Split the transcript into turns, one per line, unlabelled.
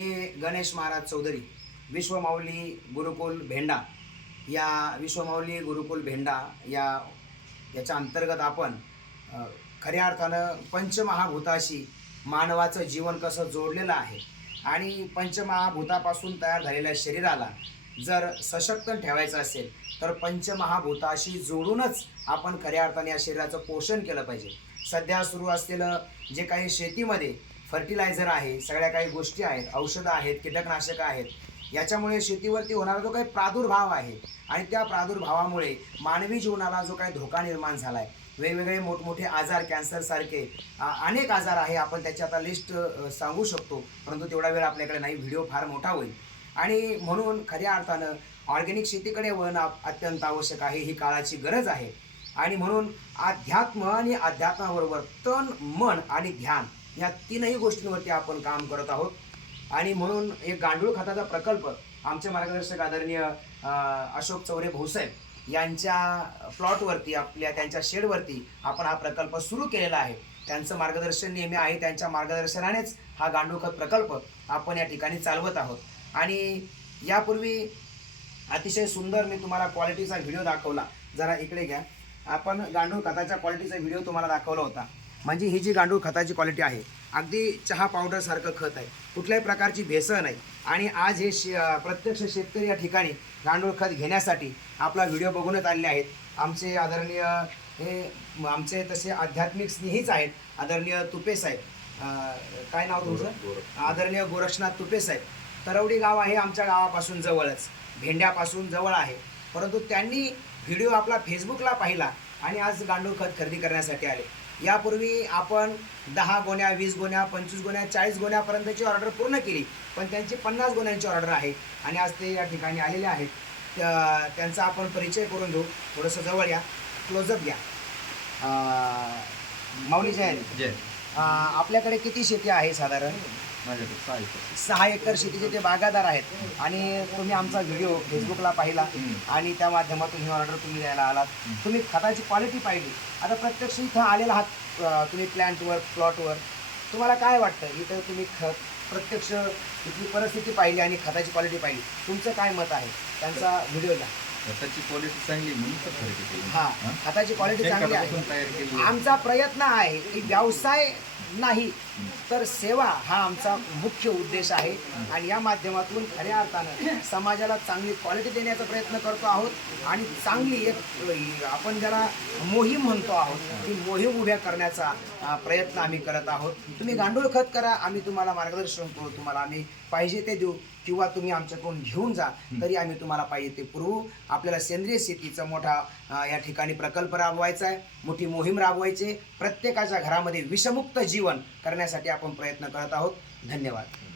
गणेश महाराज चौधरी विश्वमाऊली गुरुकुल भेंडा. या विश्वमाऊली गुरुकुल भेंडा या याच्या अंतर्गत आपण खऱ्या अर्थानं पंचमहाभूताशी मानवाचं जीवन कसं जोडलेलं आहे आणि पंचमहाभूतापासून तयार झालेल्या शरीराला जर सशक्त ठेवायचं असेल तर पंचमहाभूताशी जोडूनच आपण खऱ्या अर्थाने या शरीराचं पोषण केलं पाहिजे. सध्या सुरू असलेलं जे काही शेतीमध्ये फर्टिलायझर आहे सगळ्या काही गोष्टी आहेत औषधं आहेत कीटकनाशकं आहेत. याच्यामुळे शेतीवरती होणारा जो काही प्रादुर्भाव आहे आणि त्या प्रादुर्भावामुळे मानवी जीवनाला जो काही धोका निर्माण झाला आहे वेगवेगळे मोठमोठे आजार कॅन्सरसारखे अनेक आजार आहे आपण त्याची आता लिस्ट सांगू शकतो. परंतु तेवढा वेळ आपल्याकडे नाही व्हिडिओ फार मोठा होईल. आणि म्हणून खऱ्या अर्थानं ऑर्गॅनिक शेतीकडे वळणं अत्यंत आवश्यक आहे ही काळाची गरज आहे. आणि म्हणून अध्यात्म आणि अध्यात्माबरोबर तन मन आणि ध्यान ह्या तीनही गोष्टींवरती आपण काम करत आहोत. आणि म्हणून एक गांडूळ खताचा प्रकल्प आमचे मार्गदर्शक आदरणीय अशोक चौरे भाऊसाहेब यांच्या प्लॉटवरती आपल्या त्यांच्या शेडवरती आपण हा प्रकल्प सुरू केलेला आहे. त्यांचं मार्गदर्शन नेहमी आहे त्यांच्या मार्गदर्शनानेच हा गांडूळ खत प्रकल्प आपण या ठिकाणी चालवत आहोत. आणि यापूर्वी अतिशय सुंदर मी तुम्हाला क्वालिटीचा व्हिडिओ दाखवला. जरा इकडे घ्या. आपण गांडूळ खताच्या क्वालिटीचा व्हिडिओ तुम्हाला दाखवला होता. म्हणजे ही जी गांडूळ खताची क्वालिटी आहे अगदी चहा पावडर सारखं खत आहे. कुठल्याही प्रकारची भेसळ नाही. आणि आज हे शे प्रत्यक्ष शेतकरी या ठिकाणी गांडूळ खत घेण्यासाठी आपला व्हिडिओ बघूनच आलेले आहेत. आमचे आदरणीय हे आमचे तसे आध्यात्मिक स्नेहीच आहेत. आदरणीय तुपे साहेब. काय नाव तुमचं? आदरणीय गोरक्षनाथ तुपे साहेब. तरवडी गाव आहे आमच्या गावापासून जवळच. भेंड्यापासून जवळ आहे. परंतु त्यांनी व्हिडिओ आपला फेसबुकला पाहिला आणि आज गांडूळ खत खरेदी करण्यासाठी आले. यापूर्वी आपण दहा गोण्या वीस गोण्या पंचवीस गोण्या चाळीस गोण्यापर्यंतची ऑर्डर पूर्ण केली पण त्यांची पन्नास गोण्यांची ऑर्डर आहे आणि आज ते या ठिकाणी आलेले आहेत. त्या- त्यांचा आपण परिचय करून घेऊ थोडंसं जवळ या. क्लोजअप घ्या. माऊली जय. आपल्याकडे किती शेती आहे साधारण?
सहा एकर.
शेतीचे ते बागायतदार आहेत. आणि तुम्ही आमचा व्हिडिओ फेसबुकला पाहिला. आणि त्या माध्यमातून ही ऑर्डर तुम्ही द्यायला आलात. तुम्ही खताची क्वालिटी पाहिली. आता प्रत्यक्ष इथं आलेला आहात तुम्ही प्लॅन्टवर प्लॉटवर. तुम्हाला काय वाटतं? इथं तुम्ही खत प्रत्यक्ष इथली परिस्थिती पाहिली आणि खताची क्वालिटी पाहिली. तुमचं काय मत आहे? त्यांचा व्हिडिओ घ्या
खताची क्वालिटी चांगली म्हणून
हा? खताची क्वालिटी चांगली आहे. आमचा प्रयत्न आहे की व्यवसाय नाही. तर सेवा हा आमचा मुख्य उद्देश आहे. आणि या माध्यमातून खऱ्या अर्थानं समाजाला चांगली क्वालिटी देण्याचा प्रयत्न करतो आहोत. आणि चांगली एक आपण ज्याला मोहीम म्हणतो आहोत ती मोहीम उभ्या करण्याचा प्रयत्न आम्ही करत आहोत. तुम्ही गांडूळ खत करा आम्ही तुम्हाला मार्गदर्शन करू तुम्हाला आम्ही पाहिजे ते देऊ किंवा तुम्ही आमच्याकडून घेऊन जा तरी आम्ही तुम्हाला पाहिजे ते पुरवू. आपल्याला सेंद्रिय शेतीचा मोठा या ठिकाणी प्रकल्प राबवायचा आहे. मोठी मोहीम राबवायची आहे. प्रत्येकाच्या घरामध्ये विषमुक्त जीवन करण्यासाठी आपण प्रयत्न करत आहोत. धन्यवाद.